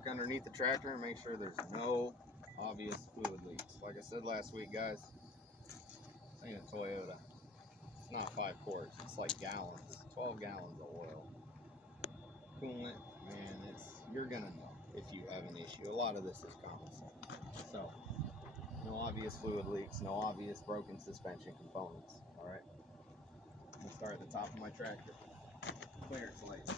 look underneath the tractor and make sure there's no obvious fluid leaks. Like I said last week, guys, this ain't a Toyota. It's not 5 quarts. It's like gallons, 12 gallons of oil. Coolant, man, you're gonna know if you have an issue. A lot of this is common sense. So, no obvious fluid leaks, no obvious broken suspension components. All right. I'm gonna start at the top of my tractor. Clearance lights,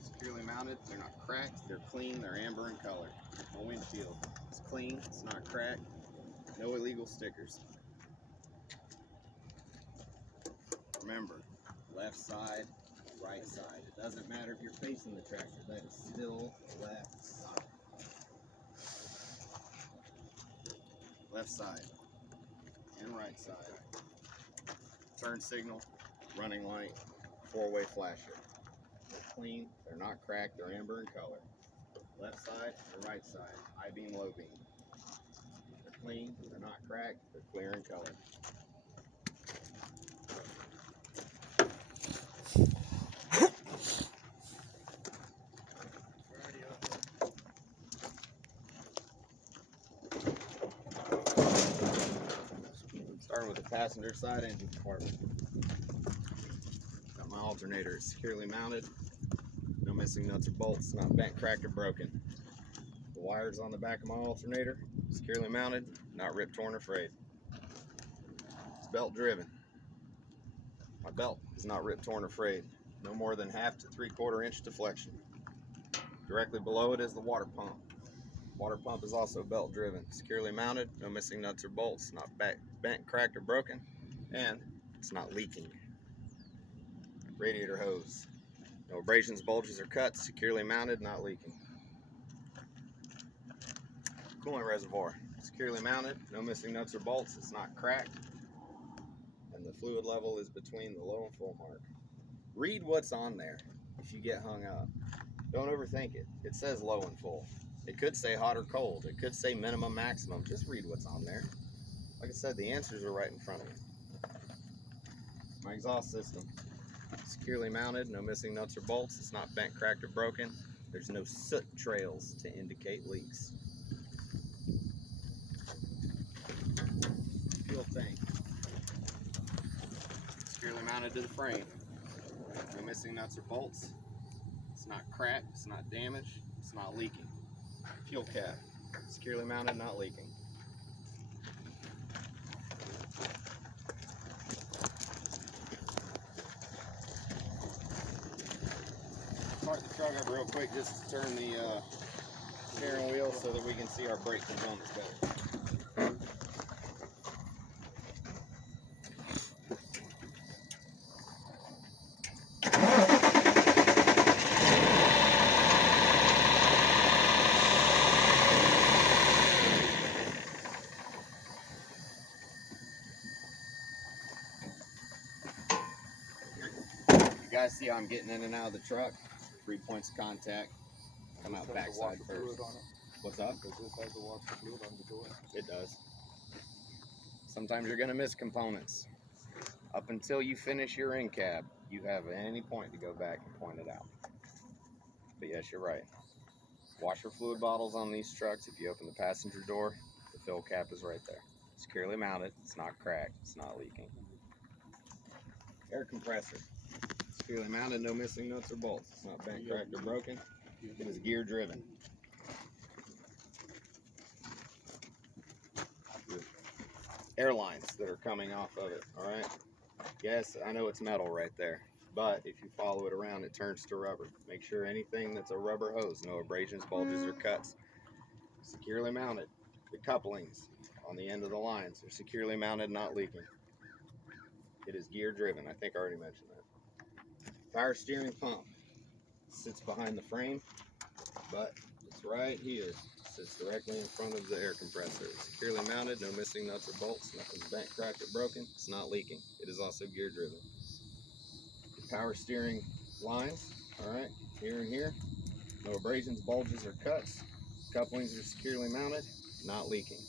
securely mounted. They're not cracked. They're clean. They're amber in color. My windshield, it's clean. It's not cracked. No illegal stickers. Remember, left side, right side. It doesn't matter if you're facing the tractor. That is still left side. Left side and right side. Turn signal, running light, 4-way flasher. They're clean, they're not cracked, they're amber in color. Left side and right side, high beam, low beam. They're clean, they're not cracked, they're clear in color. Starting with the passenger side engine compartment. Got my alternator, it's securely mounted. No missing nuts or bolts, not bent, cracked, or broken. The wires on the back of my alternator, securely mounted, not ripped, torn, or frayed. It's belt driven. My belt is not ripped, torn, or frayed. No more than 1/2 to 3/4 inch deflection. Directly below it is the water pump. Water pump is also belt driven, securely mounted, no missing nuts or bolts, not bent, cracked, or broken, and it's not leaking. Radiator hose, no abrasions, bulges, or cuts, securely mounted, not leaking. Coolant reservoir, securely mounted, no missing nuts or bolts, it's not cracked, and the fluid level is between the low and full mark. Read what's on there if you get hung up. Don't overthink it. It says low and full. It could say hot or cold. It could say minimum, maximum. Just read what's on there. Like I said, the answers are right in front of you. My exhaust system, securely mounted, no missing nuts or bolts. It's not bent, cracked, or broken. There's no soot trails to indicate leaks. Fuel tank, securely mounted to the frame. No missing nuts or bolts. It's not cracked, it's not damaged, it's not leaking. Fuel cap, securely mounted, not leaking. Start the truck up real quick just to turn the steering wheel so that we can see our brake components better. You guys see how I'm getting in and out of the truck? 3 points of contact. Come out backside first. What's up? Does this have the washer fluid on the door? It does. Sometimes you're going to miss components. Up until you finish your in cab, you have at any point to go back and point it out. But yes, you're right. Washer fluid bottles on these trucks, if you open the passenger door, the fill cap is right there. Securely mounted, it's not cracked, it's not leaking. Air compressor, securely mounted, no missing nuts or bolts. It's not bent, cracked, or broken. It is gear driven. Airlines that are coming off of it, all right? Yes, I know it's metal right there, but if you follow it around, it turns to rubber. Make sure anything that's a rubber hose, no abrasions, bulges, or cuts. Securely mounted. The couplings on the end of the lines are securely mounted, not leaking. It is gear driven. I think I already mentioned that. Power steering pump sits behind the frame, but it's right here. Sits directly in front of the air compressor. It's securely mounted, no missing nuts or bolts, nothing's bent, cracked, or broken. It's not leaking. It is also gear driven. The power steering lines, all right, here and here, no abrasions, bulges, or cuts. Couplings are securely mounted, not leaking.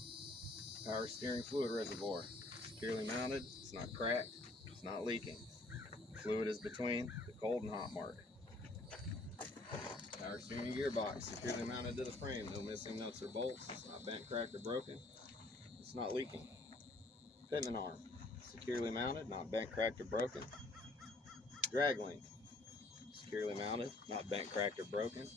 Power steering fluid reservoir, securely mounted, it's not cracked, it's not leaking. Fluid is between the cold and hot mark. Power steering Tuning gearbox, securely mounted to the frame. No missing nuts or bolts. It's not bent, cracked, or broken. It's not leaking. Pitman arm, securely mounted, not bent, cracked, or broken. Drag link, securely mounted, not bent, cracked, or broken.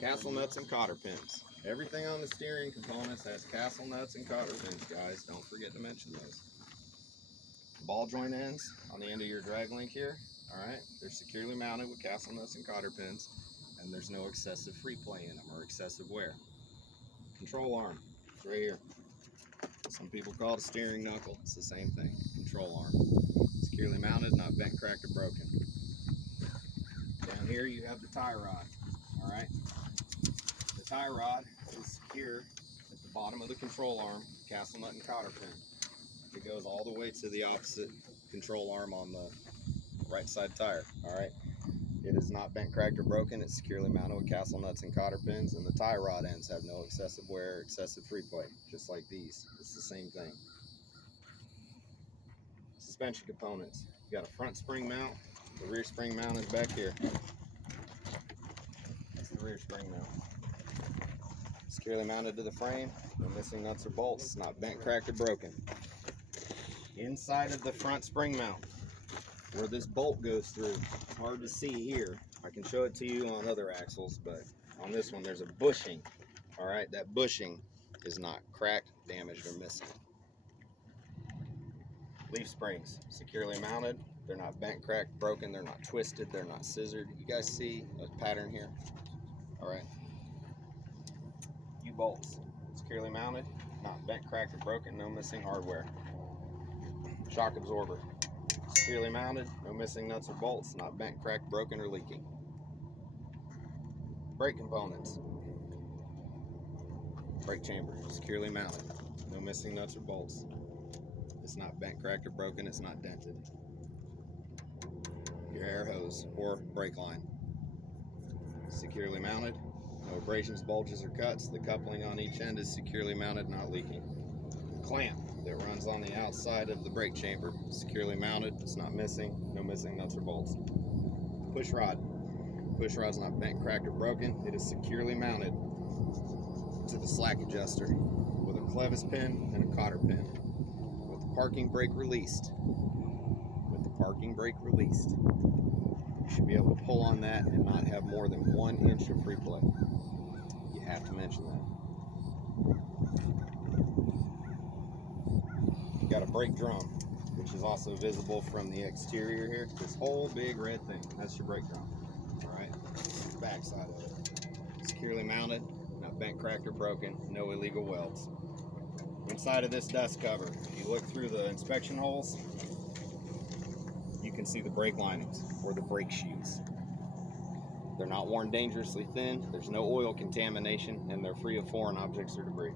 Castle nuts and cotter pins. Everything on the steering components has castle nuts and cotter pins, guys. Don't forget to mention those. Ball joint ends on the end of your drag link here, all right, they're securely mounted with castle nuts and cotter pins, and there's no excessive free play in them or excessive wear. Control arm, it's right here. Some people call it a steering knuckle. It's the same thing. Control arm, securely mounted, not bent, cracked, or broken. Down here you have the tie rod, all right. The tie rod is secure at the bottom of the control arm, castle nut and cotter pin. It goes all the way to the opposite control arm on the right side tire, all right. It is not bent, cracked, or broken. It's securely mounted with castle nuts and cotter pins, and the tie rod ends have no excessive wear, excessive free play, just like these. It's the same thing. Suspension components. You got a front spring mount. The rear spring mount is back here. That's the rear spring mount. Securely mounted to the frame. No missing nuts or bolts. It's not bent, cracked, or broken. Inside of the front spring mount, where this bolt goes through, it's hard to see here. I can show it to you on other axles, but on this one there's a bushing. All right, that bushing is not cracked, damaged, or missing. Leaf springs, securely mounted. They're not bent, cracked, broken. They're not twisted. They're not scissored. You guys see a pattern here? All right. U-bolts, securely mounted, not bent, cracked, or broken. No missing hardware. Shock absorber, securely mounted, no missing nuts or bolts, not bent, cracked, broken, or leaking. Brake components. Brake chamber, securely mounted, no missing nuts or bolts. It's not bent, cracked, or broken. It's not dented. Your air hose or brake line, securely mounted, no abrasions, bulges, or cuts. The coupling on each end is securely mounted, not leaking. Clamp that runs on the outside of the brake chamber, securely mounted. It's not missing. No missing nuts or bolts. Push rod. Push rod's not bent, cracked, or broken. It is securely mounted to the slack adjuster with a clevis pin and a cotter pin. With the parking brake released. With the parking brake released. You should be able to pull on that and not have more than 1 inch of free play. You have to mention that. You got a brake drum, which is also visible from the exterior here. This whole big red thing, that's your brake drum. All right, the back side of it. Securely mounted, not bent, cracked, or broken, no illegal welds. Inside of this dust cover, if you look through the inspection holes, you can see the brake linings or the brake shoes. They're not worn dangerously thin, there's no oil contamination, and they're free of foreign objects or debris.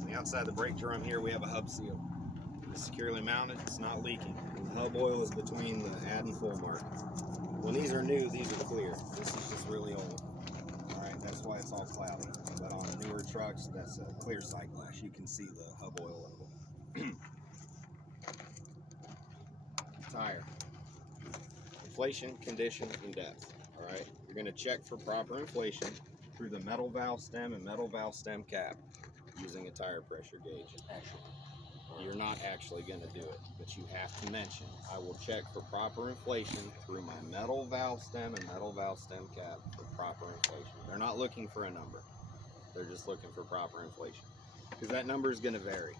On the outside of the brake drum here, we have a hub seal. It's securely mounted, it's not leaking. The hub oil is between the add and full mark. When these are new, these are clear. This is just really old. Alright, that's why it's all cloudy. But on newer trucks, that's a clear sight glass. You can see the hub oil level. Tire. Inflation, condition, and depth. Alright, you're going to check for proper inflation through the metal valve stem and metal valve stem cap using a tire pressure gauge. You're not actually going to do it, but you have to mention, I will check for proper inflation through my metal valve stem and metal valve stem cap for proper inflation. They're not looking for a number. They're just looking for proper inflation. Because that number is going to vary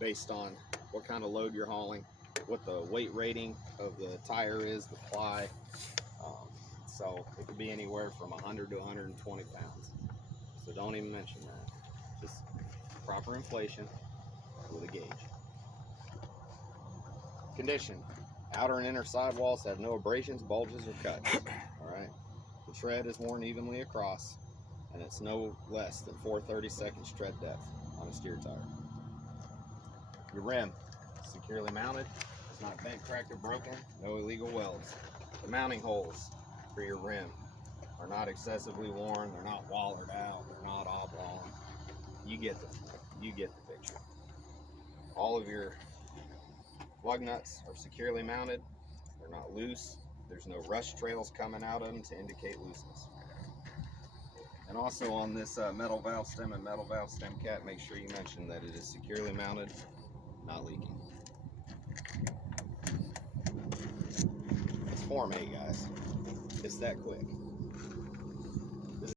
based on what kind of load you're hauling, what the weight rating of the tire is, the ply. So it could be anywhere from 100 to 120 pounds. So don't even mention that. Just proper inflation with a gauge. Condition. Outer and inner sidewalls have no abrasions, bulges, or cuts. Alright. The tread is worn evenly across, and it's no less than 4/32 tread depth on a steer tire. Your rim. Securely mounted. It's not bent, cracked, or broken. No illegal welds. The mounting holes for your rim are not excessively worn. They're not wallered out. They're not oblong. You get the picture. All of your lug nuts are securely mounted. They're not loose. There's no rust trails coming out of them to indicate looseness. And also on this metal valve stem and metal valve stem cap, make sure you mention that it is securely mounted, not leaking. It's Form A, guys. It's that quick.